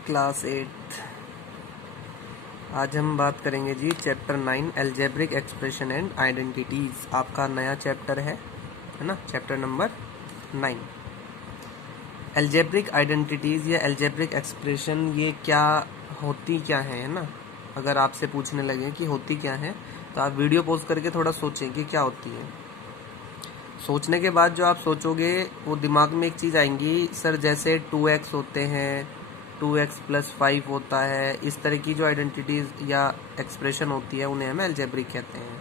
Class 8। आज हम बात करेंगे जी chapter 9 algebraic expression and identities. आपका नया चैप्टर है ना, चैप्टर नंबर 9। एल्जेब्रिक आइडेंटिटीज या एल्जेब्रिक एक्सप्रेशन ये क्या होती क्या है ना। अगर आपसे पूछने लगे कि होती क्या है तो आप वीडियो पॉज करके थोड़ा सोचें कि क्या होती है। सोचने के बाद जो आप सोचोगे वो दिमाग में एक चीज़ आएंगी, सर जैसे 2x होते हैं, 2x+5 होता है, इस तरह की जो आइडेंटिटीज या एक्सप्रेशन होती है उन्हें हम एल्जेब्रिक कहते हैं।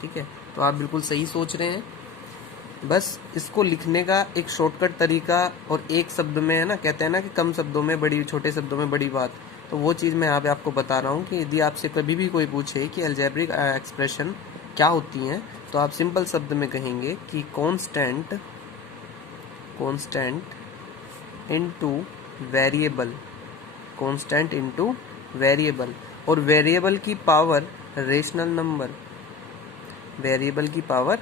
ठीक है, तो आप बिल्कुल सही सोच रहे हैं। बस इसको लिखने का एक शॉर्टकट तरीका और एक शब्द में है ना, कहते हैं ना कि कम शब्दों में बड़ी, छोटे शब्दों में बड़ी बात, तो वो चीज़ मैं यहाँ पे आपको बता रहा हूँ कि यदि आपसे कभी भी कोई पूछे कि एल्जेब्रिक एक्सप्रेशन क्या होती हैं तो आप सिंपल शब्द में कहेंगे कि constant into variable, constant into variable, और वेरिएबल की पावर रेशनल नंबर, वेरिएबल की पावर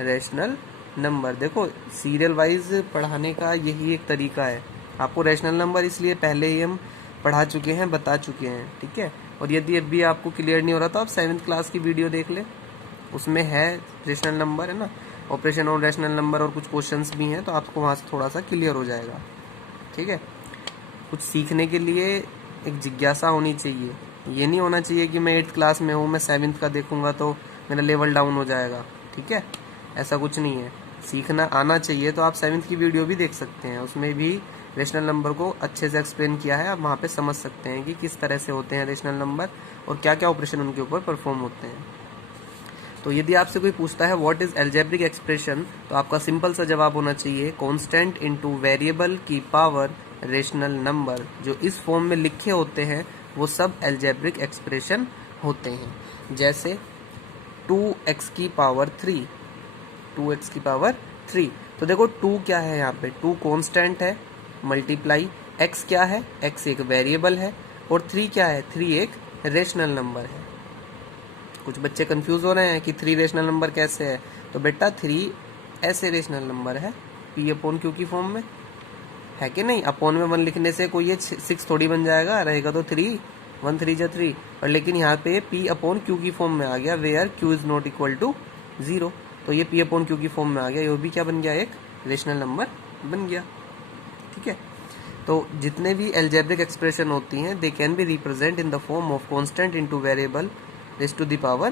रेशनल नंबर। देखो सीरियल वाइज पढ़ाने का यही एक तरीका है। आपको रेशनल नंबर इसलिए पहले ही हम पढ़ा चुके हैं, बता चुके हैं, ठीक है। और यदि अभी आपको क्लियर नहीं हो रहा तो आप 7th क्लास की वीडियो देख ले, उसमें है रेशनल नंबर, है ना, ऑपरेशन ऑन रेशनल नंबर, और कुछ क्वेश्चंस भी हैं, तो आपको वहाँ से थोड़ा सा क्लियर हो जाएगा। ठीक है, कुछ सीखने के लिए एक जिज्ञासा होनी चाहिए। ये नहीं होना चाहिए कि मैं 8th क्लास में हूँ, मैं 7th का देखूंगा तो मेरा लेवल डाउन हो जाएगा। ठीक है, ऐसा कुछ नहीं है। सीखना आना चाहिए तो आप 7th की वीडियो भी देख सकते हैं, उसमें भी रेशनल नंबर को अच्छे से एक्सप्लेन किया है। आप वहाँ पे समझ सकते हैं कि किस तरह से होते हैं रेशनल नंबर और क्या क्या ऑपरेशन उनके ऊपर परफॉर्म होते हैं। तो यदि आपसे कोई पूछता है व्हाट इज एल्जेब्रिक एक्सप्रेशन, तो आपका सिंपल सा जवाब होना चाहिए कांस्टेंट इनटू वेरिएबल की पावर रेशनल नंबर। जो इस फॉर्म में लिखे होते हैं वो सब एल्जेब्रिक एक्सप्रेशन होते हैं। जैसे 2x की पावर 3, 2x की पावर 3, तो देखो 2 क्या है यहाँ पे, 2 कांस्टेंट है, मल्टीप्लाई x क्या है, x एक वेरिएबल है, और 3 क्या है, 3 एक रेशनल नंबर है। कुछ बच्चे कंफ्यूज हो रहे हैं कि 3 रेशनल नंबर कैसे है, तो बेटा 3 ऐसे रेशनल नंबर है P/Q की फॉर्म में, है कि नहीं। अपॉन में 1 लिखने से कोई ये 6 थोड़ी बन जाएगा, रहेगा तो 3, 1 3 जा 3, और लेकिन यहाँ पे P/Q की फॉर्म में आ गया, where Q is not equal to 0, तो ये P/Q की फॉर्म में आ गया, ये भी क्या बन गया, एक रेशनल नंबर बन गया। ठीक है, तो जितने भी एल्जेब्रिक एक्सप्रेशन होती हैं they can be represent in the form of constant into variable raised to the power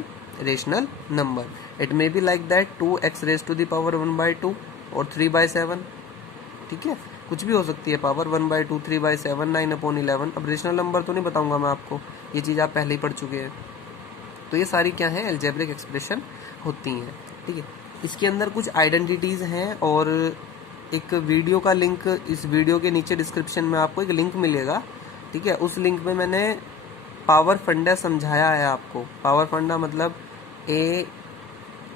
rational number. It may be like that 2x raised to the power 1/2 और 3/7। ठीक है, कुछ भी हो सकती है पावर, 1/2, 3/7, 9/11। अब रेशनल नंबर तो नहीं बताऊंगा मैं आपको, ये चीज़ आप पहले ही पढ़ चुके हैं। तो ये सारी क्या है, एल्जेब्रिक एक्सप्रेशन होती हैं। ठीक है, इसके अंदर कुछ आइडेंटिटीज हैं, और एक वीडियो का लिंक इस वीडियो के नीचे डिस्क्रिप्शन में आपको एक लिंक मिलेगा। ठीक है, उस लिंक में मैंने पावर फंडा समझाया है आपको। पावर फंडा मतलब a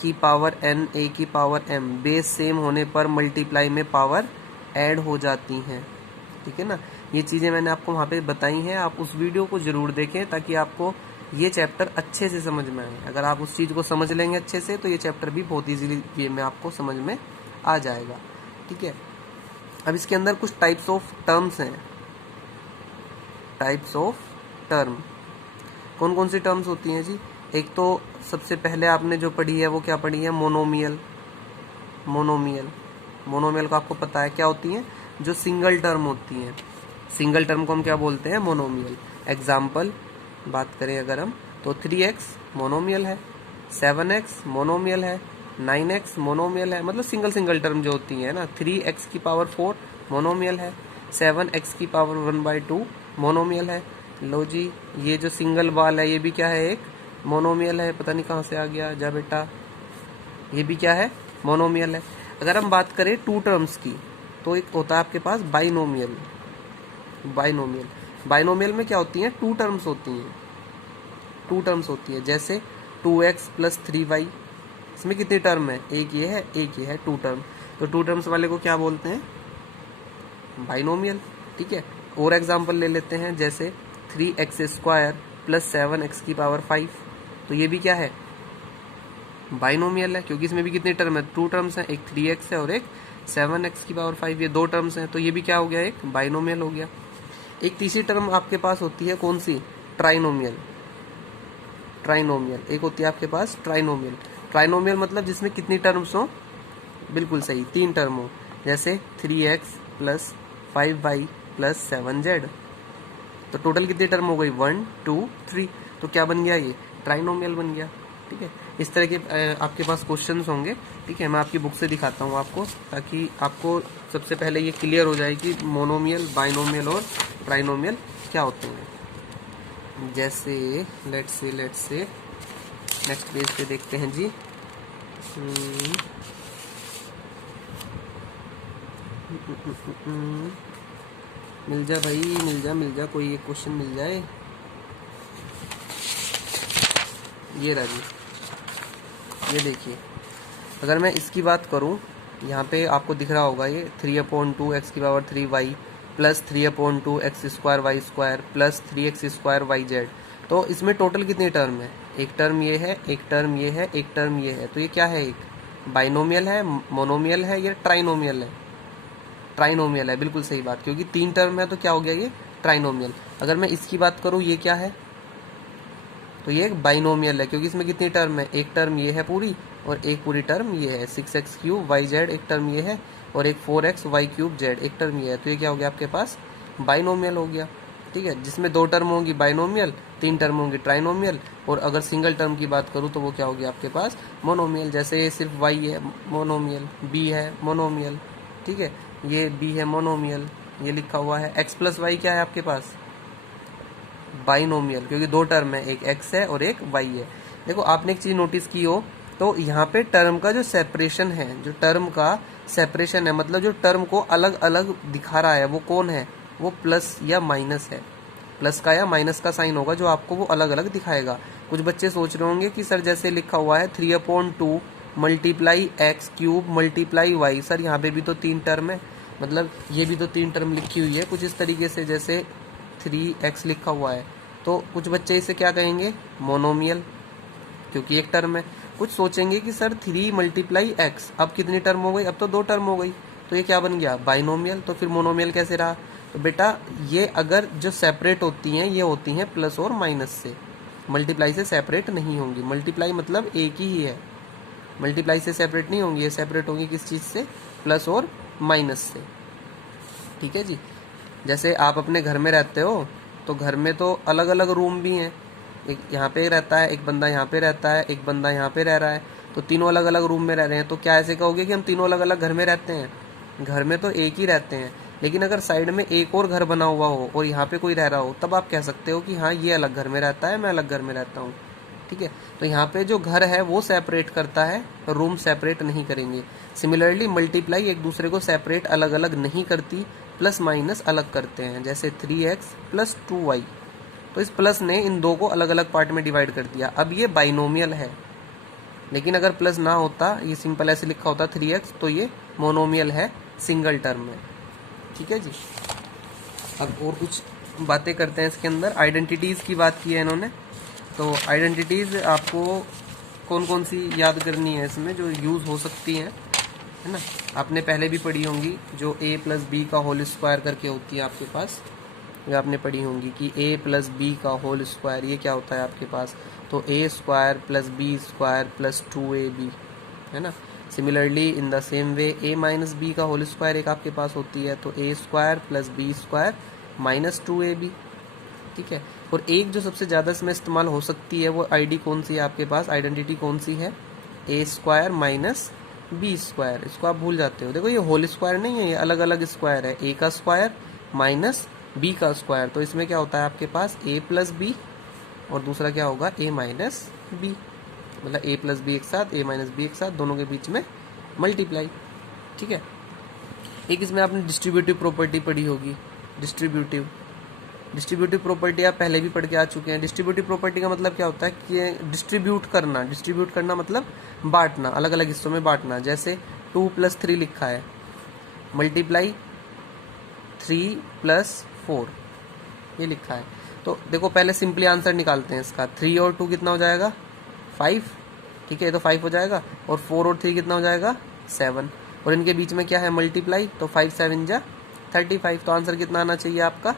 की पावर n, a की पावर m, बेस सेम होने पर मल्टीप्लाई में पावर ऐड हो जाती हैं। ठीक है ना, ये चीज़ें मैंने आपको वहाँ पे बताई हैं। आप उस वीडियो को ज़रूर देखें ताकि आपको ये चैप्टर अच्छे से समझ में आए। अगर आप उस चीज़ को समझ लेंगे अच्छे से तो ये चैप्टर भी बहुत ईजीली वे में आपको समझ में आ जाएगा। ठीक है, अब इसके अंदर कुछ टाइप्स ऑफ टर्म्स हैं। टाइप्स ऑफ टर्म कौन कौन सी टर्म्स होती हैं जी? एक तो सबसे पहले आपने जो पढ़ी है वो क्या पढ़ी है, मोनोमियल। मोनोमियल को आपको पता है क्या होती है, जो सिंगल टर्म होती हैं। सिंगल टर्म को हम क्या बोलते हैं, मोनोमियल। एग्जाम्पल बात करें अगर हम, तो 3x मोनोमियल है, 7x मोनोमियल है, 9x मोनोमियल है, मतलब सिंगल टर्म जो होती है ना। 3x की पावर 4 मोनोमियल है, 7x की पावर 1/2 मोनोमियल है। लो जी, ये जो सिंगल वाल है ये भी क्या है, एक मोनोमियल है। पता नहीं कहाँ से आ गया, जा बेटा, ये भी क्या है, मोनोमियल है। अगर हम बात करें 2 टर्म्स की, तो एक होता है आपके पास बाइनोमियल। बाइनोमियल में क्या होती हैं, 2 टर्म्स होती हैं। 2 टर्म्स होती है, जैसे 2x + 3y, इसमें कितनी टर्म है, एक ये है, एक ये है, 2 टर्म। तो 2 टर्म्स वाले को क्या बोलते हैं, बाइनोमियल। ठीक है, और एग्जाम्पल ले लेते हैं, जैसे 3x² + 7x की पावर 5, तो ये भी क्या है, बाइनोमियल है, क्योंकि इसमें भी कितनी टर्म है, 2 टर्म्स हैं, एक 3x है और एक 7x की पावर 5, ये 2 टर्म्स हैं, तो ये भी क्या हो गया, एक बाइनोमियल हो गया। एक तीसरी टर्म आपके पास होती है कौन सी, ट्राइनोमियल। ट्राइनोमियल एक होती है आपके पास ट्राइनोमियल। ट्राइनोमियल मतलब जिसमें कितनी टर्म्स हो, बिल्कुल सही, 3 टर्म हो, जैसे 3x plus 5y plus 7z। तो टोटल कितनी टर्म हो गई, 1 2 3। तो क्या बन गया, ये ट्राइनोमियल बन गया। ठीक है, इस तरह के आपके पास क्वेश्चंस होंगे। ठीक है, मैं आपकी बुक से दिखाता हूँ आपको, ताकि आपको सबसे पहले ये क्लियर हो जाए कि मोनोमियल, बाइनोमियल और ट्राइनोमियल क्या होते हैं। जैसे लेट्स से नेक्स्ट पेज पे देखते हैं जी। मिल जा भाई, मिल जा, कोई एक क्वेश्चन मिल जाए। ये रहा जी, ये देखिए, अगर मैं इसकी बात करूं, यहाँ पे आपको दिख रहा होगा ये 3/2 x की power 3y plus 3/2 x square Y square plus 3x square Y Z. तो इसमें टोटल कितनी टर्म है, एक टर्म ये है, एक टर्म ये है, एक टर्म ये है। तो ये क्या है, एक बाइनोमियल है, मोनोमियल है, या ट्राइनोमियल है। ट्राइनोमियल है, बिल्कुल सही बात, क्योंकि 3 टर्म है तो क्या हो गया ये ट्राइनोमियल। अगर मैं इसकी बात करूँ, ये क्या है, तो ये एक बाइनोमियल है, क्योंकि इसमें कितनी टर्म है, एक टर्म ये है पूरी और एक पूरी टर्म ये है। 6x³ yz एक टर्म ये है और एक 4xy³ z एक टर्म ये है। तो ये क्या हो गया आपके पास, बाइनोमियल हो गया। ठीक है, जिसमें 2 टर्म होंगी बाइनोमियल, 3 टर्म होंगी ट्राइनोमियल, और अगर सिंगल टर्म की बात करूँ तो वो क्या हो गया आपके पास, मोनोमियल। जैसे ये सिर्फ y है, मोनोमियल, b है, मोनोमियल। ठीक है, ये b है, मोनोमियल, ये लिखा हुआ है। x प्लस वाई क्या है आपके पास, बाइनोमियल, क्योंकि 2 टर्म है, एक x है और एक y है। देखो, आपने एक चीज नोटिस की हो तो यहाँ पे टर्म का जो सेपरेशन है, जो टर्म का सेपरेशन है, मतलब जो टर्म को अलग अलग दिखा रहा है, वो कौन है, वो प्लस या माइनस है। प्लस का या माइनस का साइन होगा जो आपको वो अलग अलग दिखाएगा। कुछ बच्चे सोच रहे होंगे कि सर जैसे लिखा हुआ है 3/2 multiply x³ multiply y, sir यहाँ पे भी तो 3 टर्म है, मतलब ये भी तो 3 टर्म लिखी हुई है कुछ इस तरीके से, जैसे 3x लिखा हुआ है। तो कुछ बच्चे इसे क्या कहेंगे, मोनोमियल, क्योंकि एक टर्म है। कुछ सोचेंगे कि सर 3 मल्टीप्लाई x, अब कितनी टर्म हो गई, अब तो 2 टर्म हो गई, तो ये क्या बन गया, बाइनोमियल। तो फिर मोनोमियल कैसे रहा, तो बेटा ये अगर जो सेपरेट होती हैं, ये होती हैं प्लस और माइनस से, मल्टीप्लाई से सेपरेट नहीं होंगी। मल्टीप्लाई मतलब एक ही है, मल्टीप्लाई से सेपरेट नहीं होंगी, ये सेपरेट होंगी किस चीज़ से, प्लस और माइनस से। ठीक है जी, जैसे आप अपने घर में रहते हो तो घर में तो अलग अलग रूम भी हैं, एक यहाँ पे रहता है, एक बंदा यहाँ पे रहता है, एक बंदा यहाँ पे रह रहा है, तो तीनों अलग अलग रूम में रह रहे हैं। तो क्या ऐसे कहोगे कि हम तीनों अलग अलग घर में रहते हैं, घर में तो एक ही रहते हैं। लेकिन अगर साइड में एक और घर बना हुआ हो और यहाँ पे कोई रह रहा हो, तब आप कह सकते हो कि हाँ ये अलग घर में रहता है, मैं अलग घर में रहता हूँ। ठीक है, तो यहाँ पे जो घर है वो सेपरेट करता है, रूम सेपरेट नहीं करेंगे। सिमिलरली मल्टीप्लाई एक दूसरे को सेपरेट अलग अलग नहीं करती, प्लस माइनस अलग करते हैं। जैसे 3x प्लस 2y, तो इस प्लस ने इन दो को अलग अलग पार्ट में डिवाइड कर दिया। अब ये बाइनोमियल है, लेकिन अगर प्लस ना होता, ये सिंपल ऐसे लिखा होता 3x, तो ये मोनोमियल है, सिंगल टर्म में। ठीक है जी, अब और कुछ बातें करते हैं इसके अंदर। आइडेंटिटीज़ की बात की है इन्होंने, तो आइडेंटिटीज़ आपको कौन कौन सी याद करनी है इसमें जो यूज़ हो सकती हैं, है ना। आपने पहले भी पढ़ी होंगी, जो a प्लस बी का होल स्क्वायर करके होती है आपके पास, ये आपने पढ़ी होंगी कि a प्लस बी का होल स्क्वायर, ये क्या होता है आपके पास, तो a square plus B square plus 2ab, है ना। Similarly in the same way a minus B का होल स्क्वायर एक आपके पास होती है, तो a square plus B square minus 2ab। ठीक है, और एक जो सबसे ज़्यादा इसमें इस्तेमाल हो सकती है वो आईडी कौन सी है आपके पास, आइडेंटिटी कौन सी है, a square minus B square. इसको आप भूल जाते हो, देखो ये होल स्क्वायर नहीं है, ये अलग अलग स्क्वायर है, a का स्क्वायर माइनस b का स्क्वायर। तो इसमें क्या होता है आपके पास a प्लस बी, और दूसरा क्या होगा a माइनस बी, मतलब a प्लस बी एक साथ, a माइनस बी एक साथ, दोनों के बीच में मल्टीप्लाई। ठीक है, एक इसमें आपने डिस्ट्रीब्यूटिव प्रॉपर्टी पढ़ी होगी, डिस्ट्रीब्यूटिव प्रॉपर्टी आप पहले भी पढ़ के आ चुके हैं। डिस्ट्रीब्यूटिव प्रॉपर्टी का मतलब क्या होता है कि डिस्ट्रीब्यूट करना मतलब बांटना, अलग अलग हिस्सों में बांटना। जैसे 2 प्लस 3 लिखा है, मल्टीप्लाई 3 प्लस 4 ये लिखा है। तो देखो पहले सिंपली आंसर निकालते हैं इसका, 3 और 2 कितना हो जाएगा, 5। ठीक है, तो 5 हो जाएगा, और 4 और 3 कितना हो जाएगा, 7, और इनके बीच में क्या है, मल्टीप्लाई, तो 5 7 जा 35। तो आंसर कितना आना चाहिए आपका,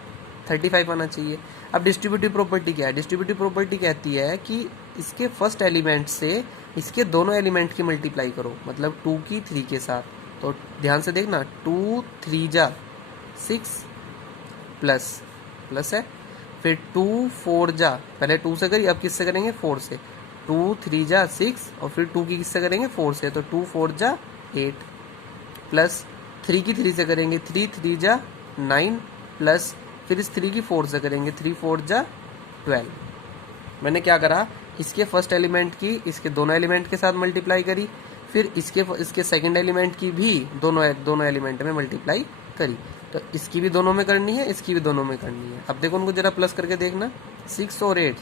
35 आना चाहिए। अब डिस्ट्रीब्यूटिव प्रॉपर्टी क्या है? डिस्ट्रीब्यूटिव प्रॉपर्टी कहती है कि इसके फर्स्ट एलिमेंट से इसके दोनों एलिमेंट की मल्टीप्लाई करो, मतलब 2 की 3 के साथ। तो ध्यान से देखना, 2 3 जा 6 प्लस है, फिर 2 4 जा, पहले 2 से करी, अब किससे करेंगे? 4 से। 2 3 जा 6 और फिर 2 की किससे करेंगे? 4 से, तो 2 4 जा 8 प्लस 3 की 3 से करेंगे, 3 3 जा 9 प्लस फिर इस 3 की 4 से करेंगे, 3 4 जा 12। मैंने क्या करा, इसके फर्स्ट एलिमेंट की इसके दोनों एलिमेंट के साथ मल्टीप्लाई करी, फिर इसके सेकंड एलिमेंट की भी दोनों एलिमेंट में मल्टीप्लाई करी। तो इसकी भी दोनों में करनी है, इसकी भी दोनों में करनी है। अब देखो उनको जरा प्लस करके देखना, 6 और 8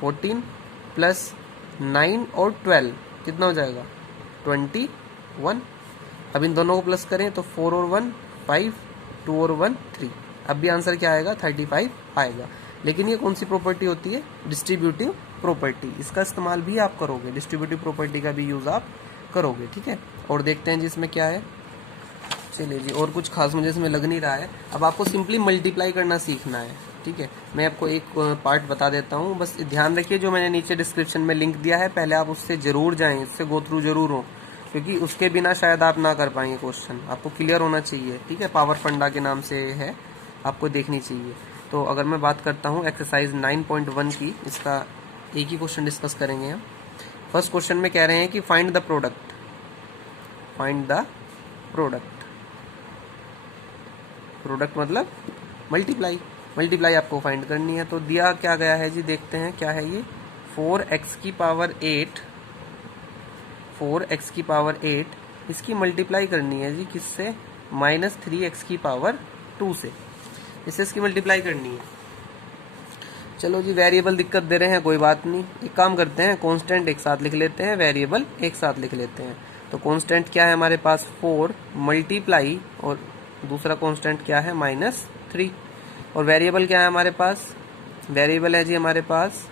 14 प्लस 9 और 12 कितना हो जाएगा? 21। अब इन दोनों को प्लस करें तो 4 और 1 5, 2 और 1 3। अब भी आंसर क्या आएगा? 35 आएगा। लेकिन ये कौन सी प्रॉपर्टी होती है? Distributive property. इसका इस्तेमाल भी आप करोगे, डिस्ट्रीब्यूटिव प्रॉपर्टी का भी यूज आप करोगे, ठीक है। और देखते हैं जिसमें क्या है। चलिए जी, और कुछ खास मुझे इसमें लग नहीं रहा है। अब आपको सिंपली मल्टीप्लाई करना सीखना है, ठीक है। मैं आपको एक पार्ट बता देता हूँ, बस ध्यान रखिए, जो मैंने नीचे डिस्क्रिप्शन में लिंक दिया है पहले आप उससे जरूर जाएं, इससे गो थ्रू जरूर हो, क्योंकि उसके बिना शायद आप ना कर पाएंगे। क्वेश्चन आपको क्लियर होना चाहिए, ठीक है। पावर फंडा के नाम से है, आपको देखनी चाहिए। तो अगर मैं बात करता हूँ एक्सरसाइज 9.1 की, इसका एक ही क्वेश्चन डिस्कस करेंगे हम। फर्स्ट क्वेश्चन में कह रहे हैं कि find the product, find the product मतलब मल्टीप्लाई आपको फाइंड करनी है। तो दिया क्या गया है जी, देखते हैं क्या है ये। 4x की पावर 8 इसकी मल्टीप्लाई करनी है जी किससे? -3x की पावर 2 से, इससे इसकी मल्टीप्लाई करनी है। चलो जी, वेरिएबल दिक्कत दे रहे हैं, कोई बात नहीं, एक काम करते हैं, कांस्टेंट एक साथ लिख लेते हैं, वेरिएबल एक साथ लिख लेते हैं। तो कांस्टेंट क्या है हमारे पास? 4 मल्टीप्लाई, और दूसरा कांस्टेंट क्या है? -3। और वेरिएबल क्या है हमारे पास? वेरिएबल है जी हमारे पास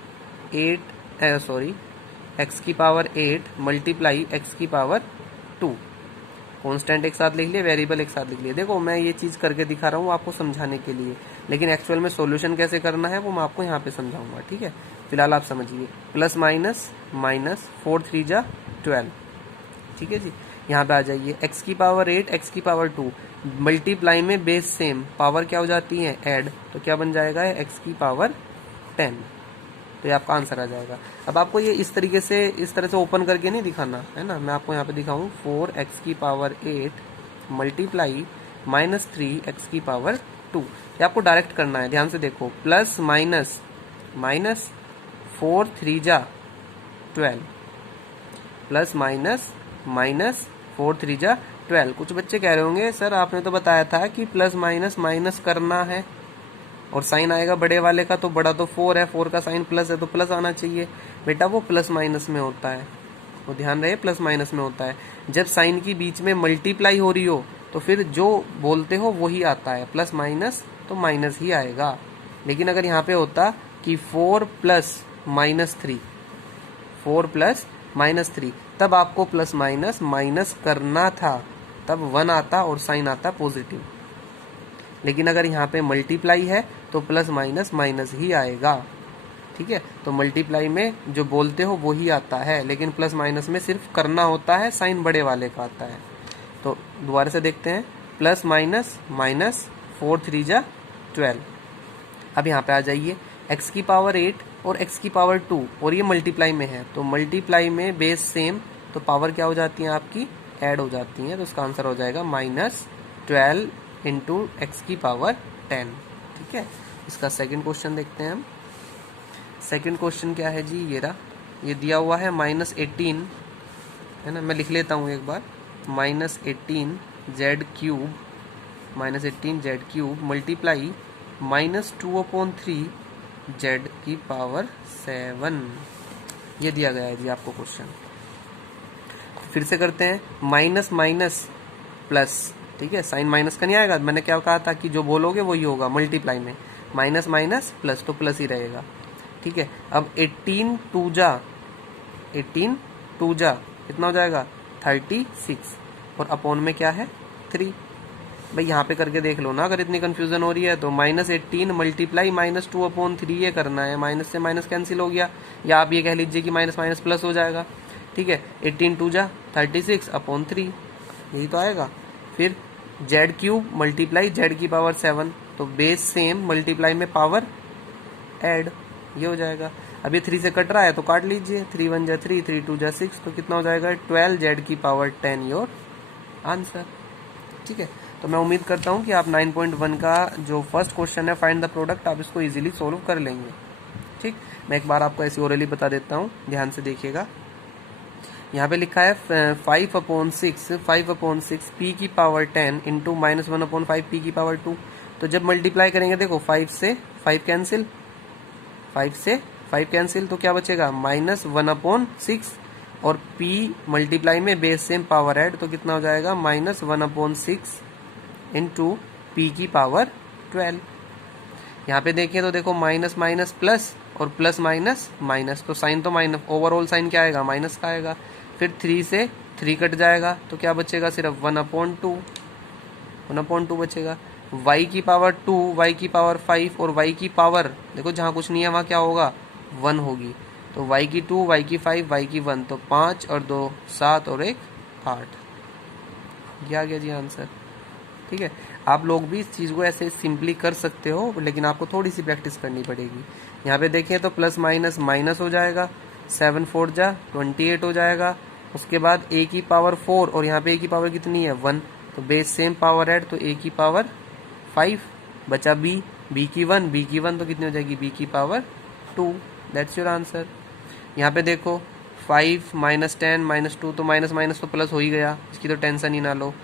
x की पावर 8 मल्टीप्लाई x की पावर 2। कांस्टेंट एक साथ लिख लिए, वेरिएबल एक साथ लिख लिए। देखो मैं ये चीज करके दिखा रहा हूँ आपको समझाने के लिए, लेकिन एक्चुअल में सॉल्यूशन कैसे करना है वो मैं आपको यहाँ पे समझाऊंगा, ठीक है। फिलहाल आप समझिए, प्लस माइनस 4 3 जा 12, ठीक है जी। यहाँ पे आ जाइए, x की पावर 8 x की पावर 2 मल्टीप्लाई में बेस सेम, पावर क्या हो जाती है? ऐड, तो क्या बन जाएगा? x की पावर 10। तो ये आपका आंसर आ जाएगा। अब आपको ये इस तरह से ओपन करके नहीं दिखाना है ना, मैं आपको यहाँ पे दिखाऊं 4x की पावर 8 मल्टीप्लाई -3x की पावर 2। ये आपको डायरेक्ट करना है, ध्यान से देखो, प्लस माइनस 4 3 जा 12 प्लस माइनस 4 3 जा 12। कुछ बच्चे कह रहे होंगे सर आपने तो बताया था कि प्लस माइनस करना है और साइन आएगा बड़े वाले का, तो बड़ा तो 4 है, 4 का साइन प्लस है तो प्लस आना चाहिए। बेटा वो प्लस माइनस में होता है, वो ध्यान रहे, प्लस माइनस में होता है। जब साइन की बीच में मल्टीप्लाई हो रही हो तो फिर जो बोलते हो वही आता है, प्लस माइनस तो माइनस ही आएगा। लेकिन अगर यहाँ पे होता कि 4 प्लस -3 तब आपको प्लस माइनस करना था, तब 1 आता और साइन आता पॉजिटिव। लेकिन अगर यहाँ पे मल्टीप्लाई है तो प्लस माइनस ही आएगा, ठीक है। तो मल्टीप्लाई में जो बोलते हो वही आता है, लेकिन प्लस माइनस में सिर्फ करना होता है, साइन बड़े वाले का आता है। तो दोबारा से देखते हैं, प्लस माइनस 4 3 जा 12। अब यहाँ पे आ जाइए, x की पावर 8 और x की पावर 2, और ये मल्टीप्लाई में है, तो मल्टीप्लाई में बेस सेम, तो पावर क्या हो जाती है आपकी? ऐड हो जाती है। तो इसका आंसर हो जाएगा -12 इंटू एक्स की पावर 10, ठीक है। इसका सेकंड क्वेश्चन देखते हैं हम। सेकंड क्वेश्चन क्या है जी, ये दिया हुआ है -18, है ना, मैं लिख लेता हूँ एक बार, -18 जेड क्यूब मल्टीप्लाई -2/3 जेड की पावर 7। ये दिया गया है जी आपको क्वेश्चन। फिर से करते हैं, माइनस प्लस, ठीक है, साइन माइनस का नहीं आएगा, मैंने क्या कहा था कि जो बोलोगे वही होगा, मल्टीप्लाई में माइनस प्लस तो प्लस ही रहेगा, ठीक है। अब 18 2 जा कितना हो जाएगा? 36, और अपॉन में क्या है? 3, भाई यहाँ पे करके देख लो ना, अगर इतनी कंफ्यूजन हो रही है तो -18 मल्टीप्लाई -2/3 ये करना है, माइनस से माइनस कैंसिल हो गया, या आप ये कह लीजिए कि माइनस माइनस प्लस हो जाएगा, ठीक है। 18 2 जा 36/3 यही तो आएगा। फिर Z³ मल्टीप्लाई Z⁻7, तो बेस सेम मल्टीप्लाई में पावर ऐड, ये हो जाएगा। अभी 3 से कट रहा है तो काट लीजिए, 3 1 जा 3, 3 2 जा 6, तो कितना हो जाएगा 12 Z⁻10 योर आंसर, ठीक है। तो मैं उम्मीद करता हूँ कि आप 9.1 का जो फर्स्ट क्वेश्चन है फाइंड द प्रोडक्ट, आप इसको इजीली सोल्व कर लेंगे, ठीक। मैं एक बार आपको ऐसे ओरली बता देता हूँ, ध्यान से देखिएगा। यहाँ पे लिखा है 5/6 p⁻10 इंटू -1/5 p⁻2। तो जब मल्टीप्लाई करेंगे देखो 5 से 5 कैंसिल, 5 से 5 कैंसिल, तो क्या बचेगा -1/6, और p मल्टीप्लाई में बेस सेम पावर ऐड, तो कितना हो जाएगा -1/6 इंटू p⁻12। यहाँ पे देखिए तो देखो माइनस माइनस प्लस और प्लस माइनस माइनस, तो साइन तो माइनस, ओवरऑल साइन क्या आएगा माइनस का आएगा। फिर 3 से 3 कट जाएगा तो क्या बचेगा सिर्फ 1/2 बचेगा। y⁻2 y⁻5 और y की पावर देखो जहाँ कुछ नहीं है वहाँ क्या होगा 1 होगी, तो y⁻2 y⁻5 y⁻1, तो 5 और 2 7 और 1 8, ये आ गया जी आंसर, ठीक है। आप लोग भी इस चीज़ को ऐसे सिंपली कर सकते हो, लेकिन आपको थोड़ी सी प्रैक्टिस करनी पड़ेगी। यहाँ पे देखें तो प्लस माइनस माइनस हो जाएगा, 7 4 जा 28 हो जाएगा। उसके बाद a⁻4 और यहाँ पे a की पावर कितनी है 1, तो बेस सेम पावर ऐड, तो a⁻5 बचा b की 1 तो कितनी हो जाएगी b⁻2, दैट्स योर आंसर। यहाँ पे देखो 5 -10 -2, तो माइनस माइनस तो प्लस हो ही गया, इसकी तो टेंशन ही ना लो।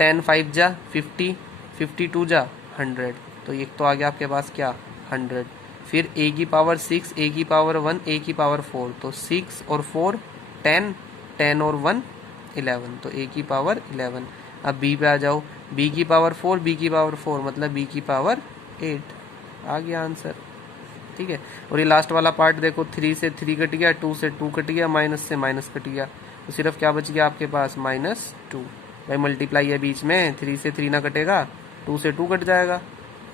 10 5 जा 50, 52 जा 100, तो एक तो आ गया आपके पास क्या 100। फिर a⁻6 a⁻1 a⁻4, तो 6 और 4 10, 10 और 1 11, तो a⁻11। अब b पे आ जाओ, b⁻4 b⁻4 मतलब b⁻8, आ गया आंसर, ठीक है। और ये लास्ट वाला पार्ट देखो, 3 से 3 कट गया, 2 से 2 कट गया, माइनस से माइनस कट गया, तो सिर्फ क्या बच गया आपके पास -2। भाई मल्टीप्लाई है बीच में, 3 से 3 ना कटेगा, 2 से 2 कट जाएगा,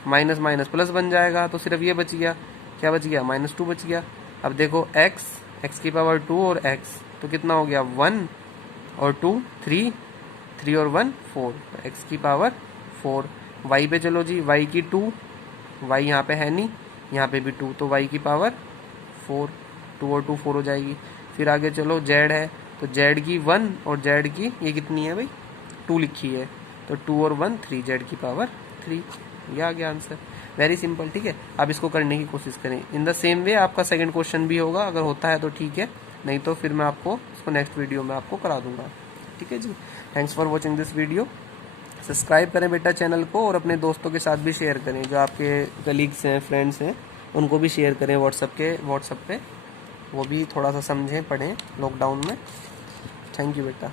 माइनस माइनस प्लस बन जाएगा, तो सिर्फ ये बच गया, क्या बच गया -2 बच गया। अब देखो x⁻2 और x, तो कितना हो गया 1 और 2 3, 3 और 1 4, x⁻4। y पे चलो जी, y की 2, y यहाँ पे है नहीं, यहाँ पे भी 2, तो y⁻4, 2 और 2 4 हो जाएगी। फिर आगे चलो z है, तो z की 1 और z की ये कितनी है भाई 2 लिखी है, तो 2 और 1 3, z⁻3, ये आ गया आंसर, वेरी सिंपल, ठीक है। आप इसको करने की कोशिश करें। इन द सेम वे आपका सेकंड क्वेश्चन भी होगा, अगर होता है तो ठीक है, नहीं तो फिर मैं आपको इसको नेक्स्ट वीडियो में आपको करा दूंगा, ठीक है जी। Thanks for watching this video. Subscribe करें बेटा चैनल को, और अपने दोस्तों के साथ भी शेयर करें, जो आपके कलीग्स हैं फ्रेंड्स हैं उनको भी शेयर करें व्हाट्सएप पे, वो भी थोड़ा सा समझें पढ़ें लॉकडाउन में। थैंक यू बेटा।